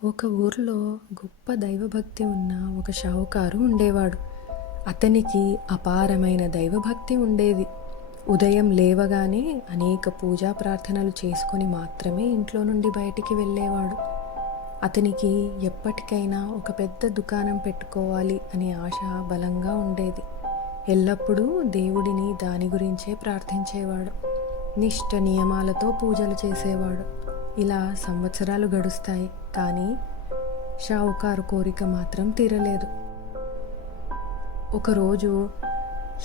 ఒక ఊర్లో గొప్ప దైవభక్తి ఉన్న ఒక షావుకారు ఉండేవాడు. అతనికి అపారమైన దైవభక్తి ఉండేది. ఉదయం లేవగానే అనేక పూజా ప్రార్థనలు చేసుకొని మాత్రమే ఇంట్లో నుండి బయటికి వెళ్ళేవాడు. అతనికి ఎప్పటికైనా ఒక పెద్ద దుకాణం పెట్టుకోవాలి అనే ఆశ బలంగా ఉండేది. ఎల్లప్పుడూ దేవుడిని దాని గురించే ప్రార్థించేవాడు. నిష్ఠ నియమాలతో పూజలు చేసేవాడు. ఇలా సంవత్సరాలు గడుస్తాయి, కానీ షావుకారు కోరిక మాత్రం తీరలేదు. ఒకరోజు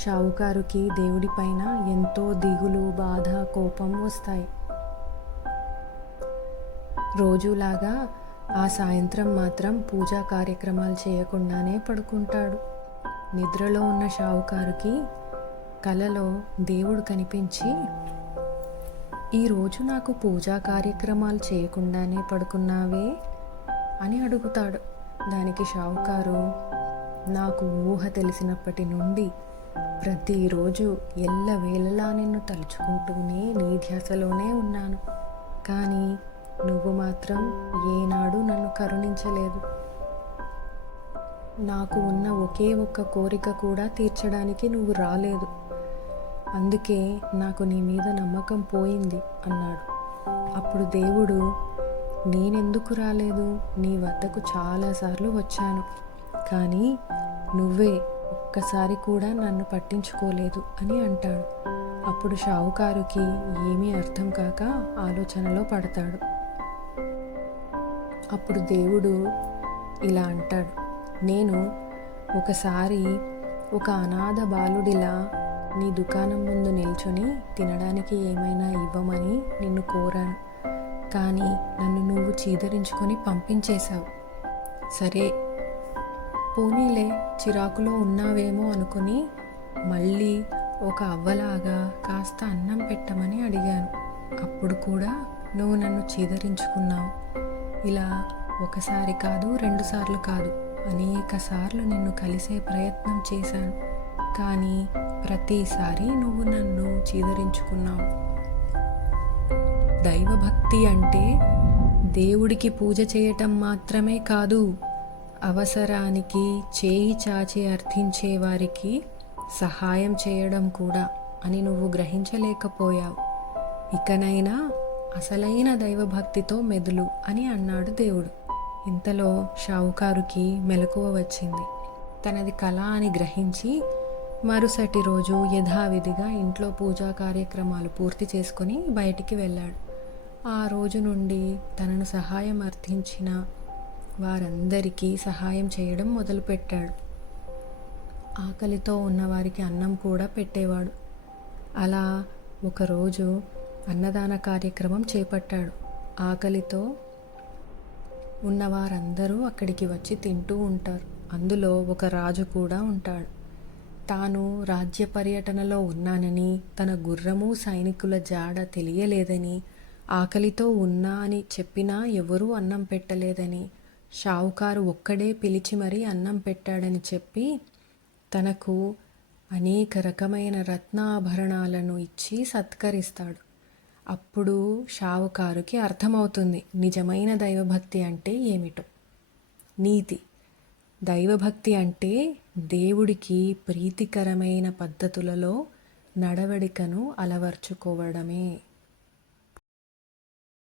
షావుకారుకి దేవుడిపైన ఎంతో దిగులు, బాధ, కోపం వస్తాయి. రోజులాగా ఆ సాయంత్రం మాత్రం పూజా కార్యక్రమాలు చేయకుండానే పడుకుంటాడు. నిద్రలో ఉన్న షావుకారుకి కలలో దేవుడు కనిపించి, ఈరోజు నాకు పూజా కార్యక్రమాలు చేయకుండానే పడుకున్నావే అని అడుగుతాడు. దానికి షావుకారు, నాకు ఊహ తెలిసినప్పటి నుండి ప్రతిరోజు ఎల్లవేళలా నిన్ను తలుచుకుంటూనే నీ ధ్యాసలోనే ఉన్నాను, కానీ నువ్వు మాత్రం ఏనాడు నన్ను కరుణించలేదు. నాకు ఉన్న ఒకే ఒక్క కోరిక కూడా తీర్చడానికి నువ్వు రాలేదు. అందుకే నాకు నీ మీద నమ్మకం పోయింది అన్నాడు. అప్పుడు దేవుడు, నేనెందుకు రాలేదు? నీ వద్దకు చాలాసార్లు వచ్చాను, కానీ నువ్వే ఒక్కసారి కూడా నన్ను పట్టించుకోలేదు అని అంటాడు. అప్పుడు షావుకారుకి ఏమీ అర్థం కాక ఆలోచనలో పడతాడు. అప్పుడు దేవుడు ఇలా అంటాడు, నేను ఒకసారి ఒక అనాథ బాలుడిలా నీ దుకాణం ముందు నిల్చొని తినడానికి ఏమైనా ఇవ్వమని నిన్ను కోరాను, కానీ నన్ను నువ్వు చీదరించుకొని పంపించేశావు. సరే, పోనీలే, చిరాకులో ఉన్నావేమో అనుకుని మళ్ళీ ఒక అవ్వలాగా కాస్త అన్నం పెట్టమని అడిగాను. అప్పుడు కూడా నువ్వు నన్ను చీదరించుకున్నావు. ఇలా ఒకసారి కాదు, 2 సార్లు కాదు, అనేక సార్లు నిన్ను కలిసే ప్రయత్నం చేశాను, కానీ ప్రతిసారి నువ్వు నన్ను చీదరించుకున్నావు. దైవభక్తి అంటే దేవుడికి పూజ చేయటం మాత్రమే కాదు, అవసరానికి చేయి చాచి అర్థించే వారికి సహాయం చేయడం కూడా అని నువ్వు గ్రహించలేకపోయావు. ఇకనైనా అసలైన దైవభక్తితో మెదులు అని అన్నాడు దేవుడు. ఇంతలో షావుకారుకి మెలకువ వచ్చింది. తనది కళ అని గ్రహించి మరుసటి రోజు యథావిధిగా ఇంట్లో పూజా కార్యక్రమాలు పూర్తి చేసుకొని బయటికి వెళ్ళాడు. ఆ రోజు నుండి తనను సహాయం అర్థించిన వారందరికీ సహాయం చేయడం మొదలుపెట్టాడు. ఆకలితో ఉన్నవారికి అన్నం కూడా పెట్టేవాడు. అలా ఒకరోజు అన్నదాన కార్యక్రమం చేపట్టాడు. ఆకలితో ఉన్నవారందరూ అక్కడికి వచ్చి తింటూ ఉంటారు. అందులో ఒక రాజు కూడా ఉంటాడు. తాను రాజ్య పర్యటనలో ఉన్నానని, తన గుర్రము సైనికుల జాడ తెలియలేదని, ఆకలితో ఉన్నా అని చెప్పినా ఎవరూ అన్నం పెట్టలేదని, షావుకారు ఒక్కడే పిలిచి మరీ అన్నం పెట్టాడని చెప్పి తనకు అనేక రకమైన రత్నాభరణాలను ఇచ్చి సత్కరిస్తాడు. అప్పుడు షావుకారుకి అర్థమవుతుంది నిజమైన దైవభక్తి అంటే ఏమిటో. నీతి: దైవభక్తి అంటే దేవుడికి ప్రీతికరమైన పద్ధతులలో నడవడికను అలవర్చుకోవడమే.